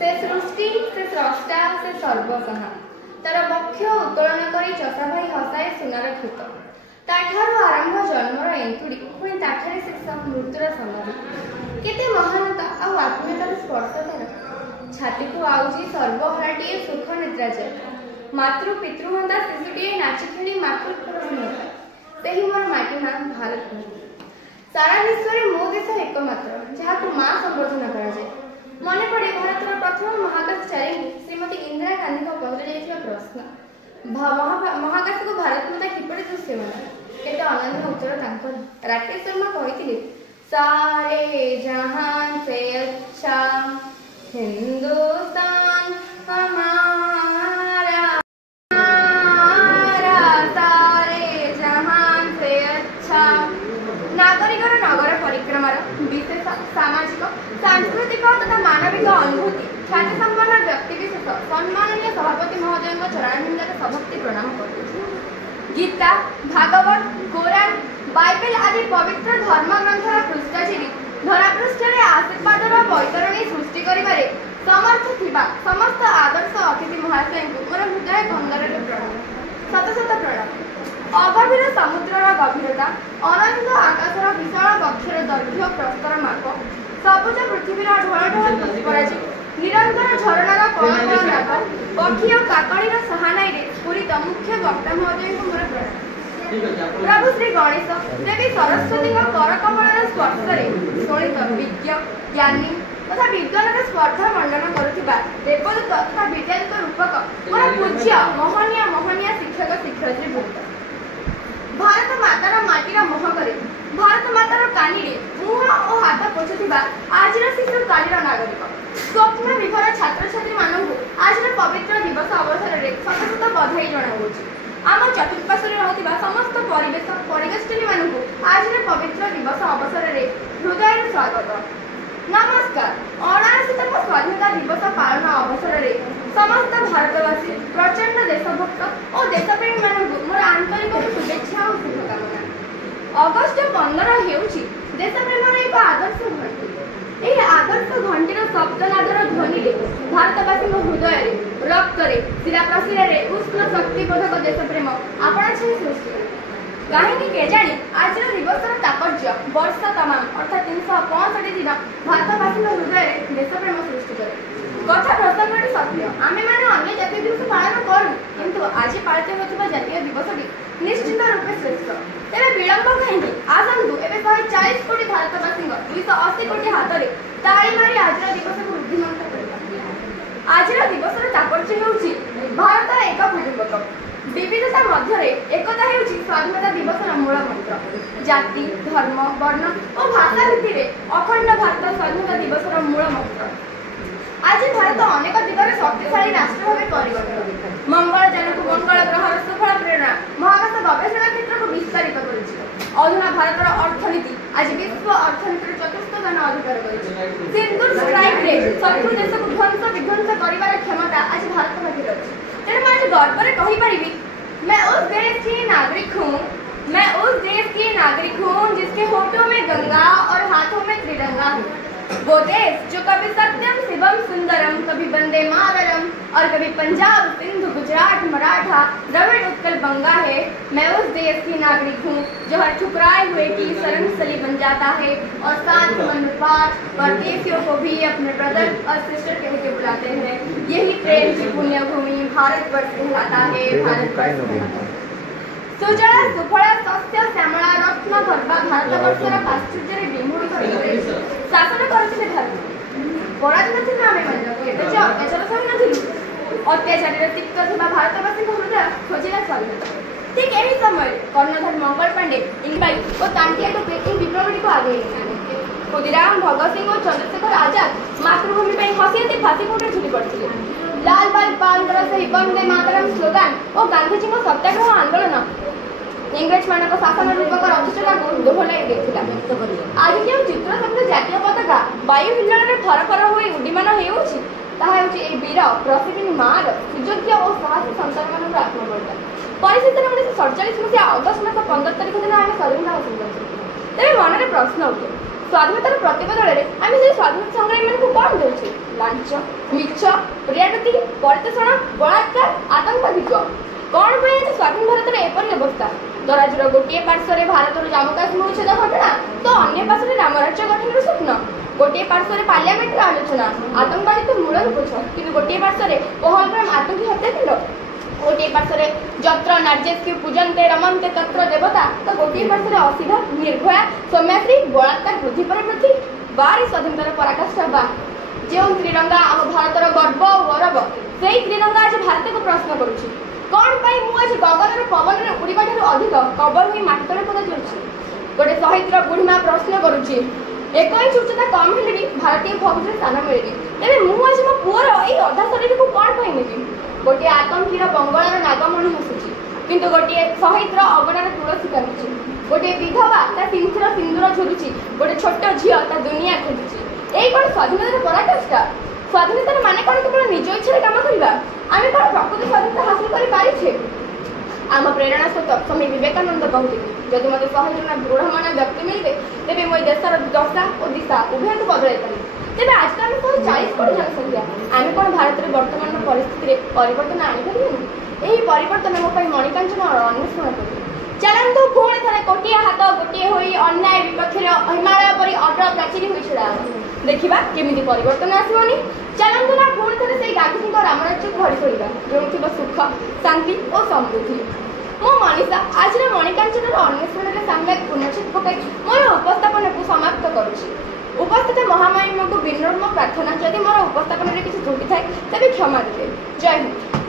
से सृष्टि से स्रष्टा से सर्वसहा तार बक्ष उत्तोलन करी चषा भाई हसाए सुनार क्षुत ताठारु आरंभ जन्मर एंतुड़ी पुणी ताठारे शेष मृत्युर समाधि केते महानता आ आत्मीयतार स्पर्श तार छाती को आउची सर्वहराटीए सुख निद्रा जाए मातृ पितृहंता शिशुटीए नाची खेली मातृत्वर स्नेह सेही मोर माटी मां भारत सारा विश्व में मो देश एकमात्र जहाँ को माँ संबोधन कराए मन पड़े भारतर प्रथम महाकाशचारी श्रीमती इंदिरा गांधी को पचरा प्रश्न महाकाश को भारत माता किपरि दृश्यमान केते आनंद उत्तर राकेश शर्मा कही सारे जहां से अच्छा हिंदुस्तान हमारा सारे जहां से अच्छा नागरिकर नगर परिक्रमार विशेष सामाजिक सांस्कृतिक तथा मानविक अनुभूति ख्याति संपन्न व्यक्तिविशेष सम्माननीय सभापति महोदय चरणविंदे सभक्ति प्रणाम कर गीता भागवत कुरान बाइबल आदि पवित्र धर्मग्रंथर पृष्ठाचिरी धरापृष्ठरे आशीर्वाद बैतरणी सृष्टि करिबारे समर्थ थिबा समस्त आदर्श अतिथि महाशय को मोर हृदय गंगार प्रणाम शत शत प्रणाम अगभीर समुद्रर गभीरता अनंत आकाशर विशाल कक्षर दैर्घ्य प्रस्तर माप सबुज पृथ्वीर ढोल ढोल पुष्पराजी निरंतर झरणार कण कण नाक पक्षी और काकणीर सहानाई रे स्फुरित मुख्य वक्ता महोदय को मोर प्रणाम प्रभु श्री गणेश देवी सरस्वती करकमल स्पर्श शोणित विज्ञ ज्ञानी तथा विज्ञान स्पर्धा मंडन करुवा देवदूत तथा विद्यादूत रूपक मोर पूज्य महनीय महनीय शिक्षक शिक्षयित्री वृंद भारत मातार माटीर महकरे भारत मातार कानी मुह और हाथ पोछुवा आज शिशु कालीर नागरिक स्वप्न विभर छात्र छात्री मानू आज पवित्र दिवस अवसर में शत शत बधाई जनाऊँगी आम चतुर्पार्श्व रहुवा समस्त परिवेश परिवेष्टनी मानू आज पवित्र दिवस अवसर में हृदय स्वागत नमस्कार 79तम स्वाधीनता दिवस पालन अवसर में समस्त भारतवासी प्रचंड देशभक्त और देशप्रेमी मानू मोर आंतरिक शुभेच्छा और शुभकामना अगस्ट 15 हेउछि देशप्रेमर एक आदर्श घंटी यह आदर्श घंटीर शब्दनादर ध्वनि भारतवासी हृदय रक्त शिरा प्रशिरा उष्ण शक्तिबोधक देशप्रेम आपण सृष्टि कहीं केजाणी आज दिवस तात्पर्य वर्ष तमाम अर्थात 365 दिन भारतवासी हृदय देशप्रेम सृष्टि करे कथा प्रसंग सत्य आमे माने अन्य जातीय दिवस पालन करूँ किंतु आज पालित होता जातीय दिवसटी निश्चित रूपे श्रेष्ठ तेरे विलंब कहीं आसतु एवं 140 कोटी भारतवासी 280 कोटी हाथ में ताली मारी आज दिवस को वृद्धिमंत कर आज दिवस तात्पर्य होउछि भारत एक कुटुंबक विविधता मध्य एकता हेउछि स्वाधीनता दिवस मूल मंत्र जाति धर्म वर्ण और भाषा भित्ति अखंड भारत स्वाधीनता दिवस मूल मंत्र आज भारत अनेक दिगरे शक्तिशाली राष्ट्र भाव परिवर्तित मंगलयान को मंगल ग्रहर सफल प्रेरणा महाकाश गवेषणा क्षेत्र को विस्तारित करिछि अधुना भारतर अर्थनीति आज विश्व अर्थनीतिर चतुर्थ स्थान अधिकार करिछि सिंदूर स्ट्राइक रे शत्रु देश को ध्वंस विध्वंस करिवार क्षमता आज भारत पाखरे अछि तेणु मैं आज गर्व से कहि परिबी मैं उस देश की नागरिक हूँ जिसके होठों में गंगा और हाथों में त्रिरंगा है वो देश जो कभी सत्यम शिवम सुंदरम कभी वंदे मातरम और कभी पंजाब सिंधु गुजरात मराठा द्रविड़ उत्कल बंगा है मैं उस देश की नागरिक हूँ जो हर ठुकराए हुए की शरणस्थली बन जाता है और साथ मनुपात परदेशियों को भी अपने ब्रदर और सिस्टर कह के बुलाते हैं यही प्रेम की पुण्य भूमि भारतवर्ष कहलाता है भारतवर्ष सुजला सुफला शस्य श्यामला रत्न गर्भा भारतवर्षर पाश्चर्य विमूढ़ शासन करथिले भारत पराधीन थिले आमे माने एते अत्याचार सहि नथिलु अत्याचार तिक्त थिबा भारतवासी हृदय खोजिला स्वाधीनता ठीक यही समय कर्णधार मंगल पांडे इंबाई और तांटिया को पेकिंग विप्लवटी को आगे खुदीराम भगत सिंह और चंद्रशेखर आजाद मातृभूमि पर हसियाती फांसी कोटे झुली पड़ते लाल बाल पान से वंदे मातरम स्लोगान और गांधीजी को सत्याग्रह आंदोलन इंग्रेज मानक शासन रूपक रथचका को दोहलाई देथिला आज जो चित्र शब्द जातीय पताका वायु हिल्लण रे फरफर होई उड्डीमान हेउछि ताहा हेउछि ए वीर प्रसिद्धिनी मार सुयोग्य और साहसी संतान मानक आत्मबलिदान परिस्थिति 1947 मसीहा अगस्त मास 15 तारिख दिन आम स्वाधीनता हासिल करिछु तेरे मन में प्रश्न उठे ସ୍ୱାଧୀନତାର ପ୍ରତିବଦଳରେ ଆମେ ସେ ସ୍ୱାଧୀନତା ସଂଗ୍ରାମୀମାନଙ୍କୁ କ'ଣ ଦେଉଛେ? ଲାଞ୍ଚ, ମିଛ, ରିଆପତି, ପରିତୋଷଣ, ବଳାତ୍କାର, ଆତଙ୍କବାଦୀତ୍ୱ। କ'ଣ ପାଇଁ ଆଜି ସ୍ୱାଧୀନ ଭାରତରେ ଏପରି ଅବସ୍ଥା? ଦରାଜର ଗୋଟିଏ ପାର୍ଶ୍ୱରେ ଭାରତର ଜାମ୍ମୁ କାଶ୍ମୀର ଉଚ୍ଛେଦ ଘଟଣା ତ ଅନ୍ୟ ପାର୍ଶ୍ୱରେ ରାମରାଜ୍ୟ ଗଠନର ସ୍ୱପ୍ନ। ଗୋଟିଏ ପାର୍ଶ୍ୱରେ ପାର୍ଲାମେଣ୍ଟର ଆଲୋଚନା, ଆତଙ୍କବାଦୀତ୍ୱ ମୂଳରୁ ପୋଛ, କିନ୍ତୁ ଗୋଟିଏ ପାର୍ଶ୍ୱରେ ପହଲଗ୍ରାମ ଆତଙ୍କୀ ହତ୍ୟାକାଣ୍ଡ। ଗୋଟିଏ ପାର୍ଶ୍ୱରେ ଯତ୍ର ନାର୍ଯ୍ୟସ୍ୟୁ ପୂଜନ୍ତେ ରମନ୍ତେ ତତ୍ର ଦେବତା, ତ ଗୋଟିଏ ପାର୍ଶ୍ୱରେ ଅସିଧ, ନିର୍ଭୟା, ସୌମ୍ୟାଶ୍ରୀ, ବଳାତ୍କାର ବୃଦ୍ଧି ପରେ ବୃଦ୍ଧି। ବାରି ସ୍ୱାଧୀନତାର ପରାକାଷ୍ଠା ବା ଯେଉଁ ତ୍ରିରଙ୍ଗା ଆମ ଭାରତର ଗର୍ବ ଓ ଗୌରବ, ସେଇ ତ୍ରିରଙ୍ଗା ଆଜି ଭାରତକୁ ପ୍ରଶ୍ନ କରୁଛି, କ'ଣ ପାଇଁ ମୁଁ ଆଜି ଗଗନର ପବନରେ ଉଡ଼ିବା ଠାରୁ ଅଧିକ କବର ହୋଇ ମାଟି ତଳେ ପୋତା ଯାଉଛି? ଗୋଟେ ଶହୀଦର ବୁଢ଼ୀମା ପ୍ରଶ୍ନ କରୁଛି, 1 ଇଞ୍ଚ ଉଚ୍ଚତା କମ୍ ହେଲେ ବି ଭାରତୀୟ ଫୌଜରେ ସ୍ଥାନ ମିଳିନି, ତେବେ ମୁଁ ଆଜି ମୋ ପୁଅର ଏଇ ଅଧା ଶରୀରକୁ କ'ଣ ପାଇଁ ନେବି? ଗୋଟିଏ ଆତଙ୍କୀର ବଙ୍ଗଳାର ନାଗମଣି ହସୁଛି, କିନ୍ତୁ ଗୋଟିଏ ଶହୀଦର ଅଗଣାରେ ତୁଳସୀ କାନ୍ଦୁଛି। ଗୋଟିଏ ବିଧବା ତା ସିନ୍ଥର ସିନ୍ଦୁର ଝୁରୁଛି, ଗୋଟେ ଛୋଟ ଝିଅ ତା ଦୁନିଆ ଖୋଜୁଛି। ଏଇ କ'ଣ ସ୍ୱାଧୀନତାର ପରାକାଷ୍ଠା? ସ୍ୱାଧୀନତାର ମାନେ କ'ଣ କେବଳ ନିଜ ଇଚ୍ଛାରେ କାମ କରିବା? ଆମେ କ'ଣ ପ୍ରକୃତ ସ୍ୱାଧୀନତା ହାସଲ କରିପାରିଛେ? ଆମ ପ୍ରେରଣା ସ୍ରୋତ ସ୍ୱାମୀ ବିବେକାନନ୍ଦ କହୁଥିଲେ, ଯଦି ମୋତେ 100 ଜଣ ଦୃଢ଼ମନା ବ୍ୟକ୍ତି ମିଳିବେ, ତେବେ ମୁଁ ଏ ଦେଶର ଦଶା ଓ ଦିଶା ଉଭୟକୁ ବଦଳାଇ ପାରିବି। ତେବେ ଆଜି ତ ଆମେ 140 କୋଟି ଜନସଂଖ୍ୟା, ଆମେ କ'ଣ ଭାରତରେ ବର୍ତ୍ତମାନର ପରିସ୍ଥିତିରେ ପରିବର୍ତ୍ତନ ଆଣିପାରିବାନି? ଏହି ପରିବର୍ତ୍ତନ ମୋ ପାଇଁ ମଣିକାଞ୍ଚନ ଅନ୍ୱେଷଣ କରିବେ। ଚାଲନ୍ତୁ ପୁଣି ଥରେ ଗୋଟିଏ ହାତ ଗୋଟିଏ ହୋଇ ଅନ୍ୟାୟ ବିପକ୍ଷରେ ହିମାଳୟ ପରି ଅଟଳ ପ୍ରାଚୀର ହୋଇ ଛିଡ଼ା ହେବ। ଦେଖିବା କେମିତି ପରିବର୍ତ୍ତନ ଆସିବନି। ଚାଲନ୍ତୁ ନା ପୁଣି ଥରେ ସେଇ ଗାନ୍ଧୀଜୀଙ୍କ ରାମରାଜ୍ୟକୁ ଘଡ଼ି ତୋଳିବା, ଯେଉଁଠି ଥିବ ସୁଖ, ଶାନ୍ତି ଓ ସମୃଦ୍ଧି। ମୁଁ ମନୀଷା ଆଜିର ମଣିକାଞ୍ଚନର ଅନ୍ୱେଷଣରେ ସାମ୍ୟକ ପୂର୍ଣ୍ଣଚ୍ଛେଦ ପକାଇ ମୋର ଉପସ୍ଥାପନାକୁ ସମାପ୍ତ କରୁଛି। ଉପସ୍ଥିତ ମହାମହିମଙ୍କୁ ବିନମ୍ର ପ୍ରାର୍ଥନା, ଯଦି ମୋର ଉପସ୍ଥାପନାରେ କିଛି ତ୍ରୁଟି ଥାଏ ତେବେ କ୍ଷମା ଦେବେ। ଜୟ ହିନ୍ଦ।